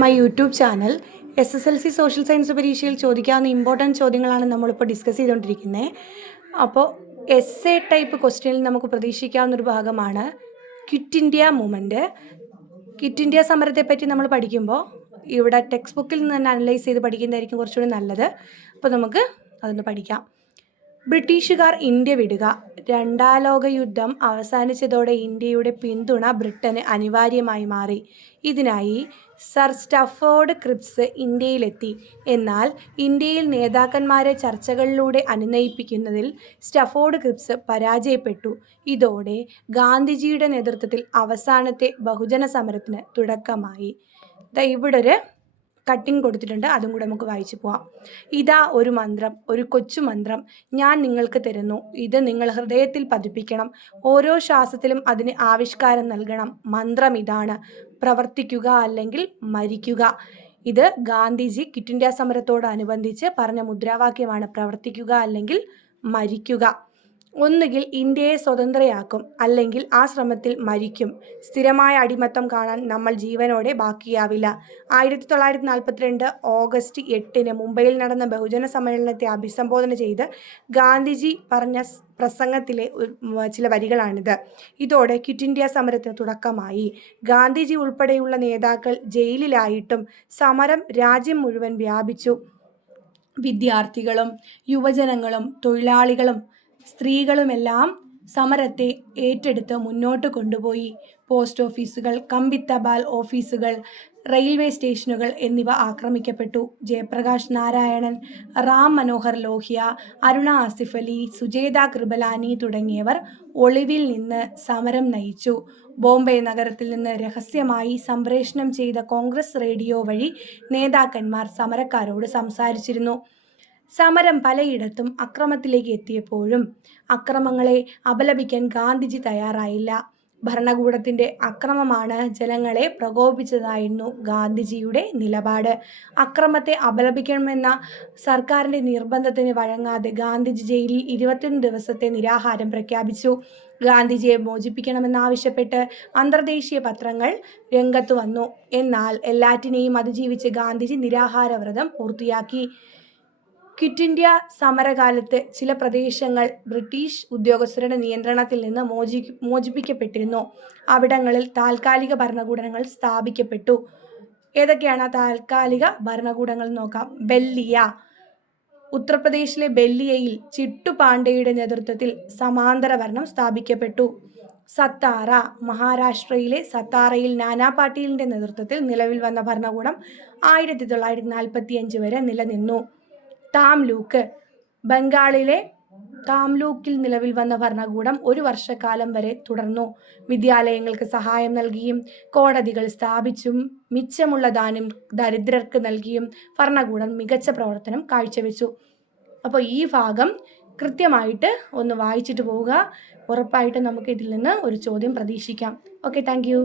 My YouTube channel. SSLC social science പരീക്ഷയിൽ ചോദിക്കാവുന്ന important ചോദ്യങ്ങളാണ് നമ്മളിപ്പോൾ ഡിസ്കസ് ചെയ്തുകൊണ്ടിരിക്കുന്നത്. അപ്പോൾ എസ്സേ ടൈപ്പ് ക്വസ്റ്റ്യനിൽ നമുക്ക് പ്രതീക്ഷിക്കാവുന്നൊരു ഭാഗമാണ് quit India movement. Quit India സമരത്തെപ്പറ്റി നമ്മൾ പഠിക്കുമ്പോൾ ഇവിടെ ടെക്സ്റ്റ് ബുക്കിൽ നിന്ന് തന്നെ അനലൈസ് ചെയ്ത് പഠിക്കുന്നതായിരിക്കും കുറച്ചുകൂടി നല്ലത്. അപ്പോൾ നമുക്ക് അതൊന്ന് പഠിക്കാം. ബ്രിട്ടീഷുകാർ ഇന്ത്യ വിടുക. രണ്ടാം ലോക യുദ്ധം അവസാനിച്ചതോടെ ഇന്ത്യയുടെ പിന്തുണ ബ്രിട്ടന് അനിവാര്യമായി മാറി. ഇതിനായി സർ സ്റ്റഫോർഡ് ക്രിപ്സ് ഇന്ത്യയിലെത്തി. എന്നാൽ ഇന്ത്യയിൽ നേതാക്കന്മാരെ ചർച്ചകളിലൂടെ അനുനയിപ്പിക്കുന്നതിൽ സ്റ്റഫോർഡ് ക്രിപ്സ് പരാജയപ്പെട്ടു. ഇതോടെ ഗാന്ധിജിയുടെ നേതൃത്വത്തിൽ അവസാനത്തെ ബഹുജന സമരത്തിന് തുടക്കമായി. ഇവിടെ ഒരു കട്ടിങ് കൊടുത്തിട്ടുണ്ട്, അതും കൂടെ നമുക്ക് വായിച്ചു പോവാം. ഇതാ ഒരു മന്ത്രം, ഒരു കൊച്ചു മന്ത്രം ഞാൻ നിങ്ങൾക്ക് തരുന്നു. ഇത് നിങ്ങൾ ഹൃദയത്തിൽ പതിപ്പിക്കണം. ഓരോ ശ്വാസത്തിലും അതിന് ആവിഷ്കാരം നൽകണം. മന്ത്രം ഇതാണ്: പ്രവർത്തിക്കുക അല്ലെങ്കിൽ മരിക്കുക. ഇത് ഗാന്ധിജി ക്വിറ്റ് ഇന്ത്യ സമരത്തോടനുബന്ധിച്ച് പറഞ്ഞ മുദ്രാവാക്യമാണ്. പ്രവർത്തിക്കുക അല്ലെങ്കിൽ മരിക്കുക. ഒന്നുകിൽ ഇന്ത്യയെ സ്വതന്ത്രയാക്കും, അല്ലെങ്കിൽ ആ ശ്രമത്തിൽ മരിക്കും. സ്ഥിരമായ അടിമത്തം കാണാൻ നമ്മൾ ജീവനോടെ ബാക്കിയാവില്ല. 1942 ഓഗസ്റ്റ് 8 മുംബൈയിൽ നടന്ന ബഹുജന സമ്മേളനത്തെ അഭിസംബോധന ചെയ്ത് ഗാന്ധിജി പറഞ്ഞ പ്രസംഗത്തിലെ ചില വരികളാണിത്. ഇതോടെ ക്വിറ്റ് ഇന്ത്യ സമരത്തിന് തുടക്കമായി. ഗാന്ധിജി ഉൾപ്പെടെയുള്ള നേതാക്കൾ ജയിലിലായിട്ടും സമരം രാജ്യം മുഴുവൻ വ്യാപിച്ചു. വിദ്യാർത്ഥികളും യുവജനങ്ങളും തൊഴിലാളികളും സ്ത്രീകളുമെല്ലാം സമരത്തെ ഏറ്റെടുത്ത് മുന്നോട്ട് കൊണ്ടുപോയി. പോസ്റ്റ് ഓഫീസുകൾ, കമ്പിത്തപാൽ ഓഫീസുകൾ, റെയിൽവേ സ്റ്റേഷനുകൾ എന്നിവ ആക്രമിക്കപ്പെട്ടു. ജയപ്രകാശ് നാരായണൻ, റാം മനോഹർ ലോഹ്യ, അരുണ ആസിഫ് അലി, സുജേത കൃപലാനി തുടങ്ങിയവർ ഒളിവിൽ നിന്ന് സമരം നയിച്ചു. ബോംബെ നഗരത്തിൽ നിന്ന് രഹസ്യമായി സംപ്രേഷണം ചെയ്ത കോൺഗ്രസ് റേഡിയോ വഴി നേതാക്കന്മാർ സമരക്കാരോട് സംസാരിച്ചിരുന്നു. സമരം പലയിടത്തും അക്രമത്തിലേക്ക് എത്തിയപ്പോഴും അക്രമങ്ങളെ അപലപിക്കാൻ ഗാന്ധിജി തയ്യാറായില്ല. ഭരണകൂടത്തിൻ്റെ അക്രമമാണ് ജനങ്ങളെ പ്രകോപിപ്പിച്ചതായിരുന്നു ഗാന്ധിജിയുടെ നിലപാട്. അക്രമത്തെ അപലപിക്കണമെന്ന സർക്കാരിൻ്റെ നിർബന്ധത്തിന് വഴങ്ങാതെ ഗാന്ധിജി ജയിലിൽ 21 ദിവസത്തെ നിരാഹാരം പ്രഖ്യാപിച്ചു. ഗാന്ധിജിയെ മോചിപ്പിക്കണമെന്നാവശ്യപ്പെട്ട് അന്തർദേശീയ പത്രങ്ങൾ രംഗത്ത് വന്നു. എന്നാൽ എല്ലാറ്റിനെയും അതിജീവിച്ച് ഗാന്ധിജി നിരാഹാരവ്രതം പൂർത്തിയാക്കി. ക്വിറ്റ് ഇന്ത്യ സമരകാലത്ത് ചില പ്രദേശങ്ങൾ ബ്രിട്ടീഷ് ഉദ്യോഗസ്ഥരുടെ നിയന്ത്രണത്തിൽ നിന്ന് മോചിപ്പിക്കപ്പെട്ടിരുന്നു. അവിടങ്ങളിൽ താൽക്കാലിക ഭരണകൂടങ്ങൾ സ്ഥാപിക്കപ്പെട്ടു. ഏതൊക്കെയാണ് താൽക്കാലിക ഭരണകൂടങ്ങൾ നോക്കാം. ബല്ലിയ, ഉത്തർപ്രദേശിലെ ബല്ലിയയിൽ ചിട്ടു പാണ്ഡെയുടെ നേതൃത്വത്തിൽ സമാന്തര ഭരണം സ്ഥാപിക്കപ്പെട്ടു. സത്താറ, മഹാരാഷ്ട്രയിലെ സത്താറയിൽ നാനാ പാട്ടീലിൻ്റെ നേതൃത്വത്തിൽ നിലവിൽ വന്ന ഭരണകൂടം 1945 വരെ നിലനിന്നു. താംലൂക്ക്, ബംഗാളിലെ താംലൂക്കിൽ നിലവിൽ വന്ന ഭരണകൂടം 1 വർഷക്കാലം വരെ തുടർന്നു. വിദ്യാലയങ്ങൾക്ക് സഹായം നൽകിയും കോടതികൾ സ്ഥാപിച്ചും മിച്ചമുള്ള ദാനം ദരിദ്രർക്ക് നൽകിയും ഭരണകൂടം മികച്ച പ്രവർത്തനം കാഴ്ചവെച്ചു. അപ്പോൾ ഈ ഭാഗം കൃത്യമായിട്ട് ഒന്ന് വായിച്ചിട്ട് പോവുക. ഉറപ്പായിട്ട് നമുക്ക് ഇതിൽ നിന്ന് ഒരു ചോദ്യം പ്രതീക്ഷിക്കാം. Okay, thank you.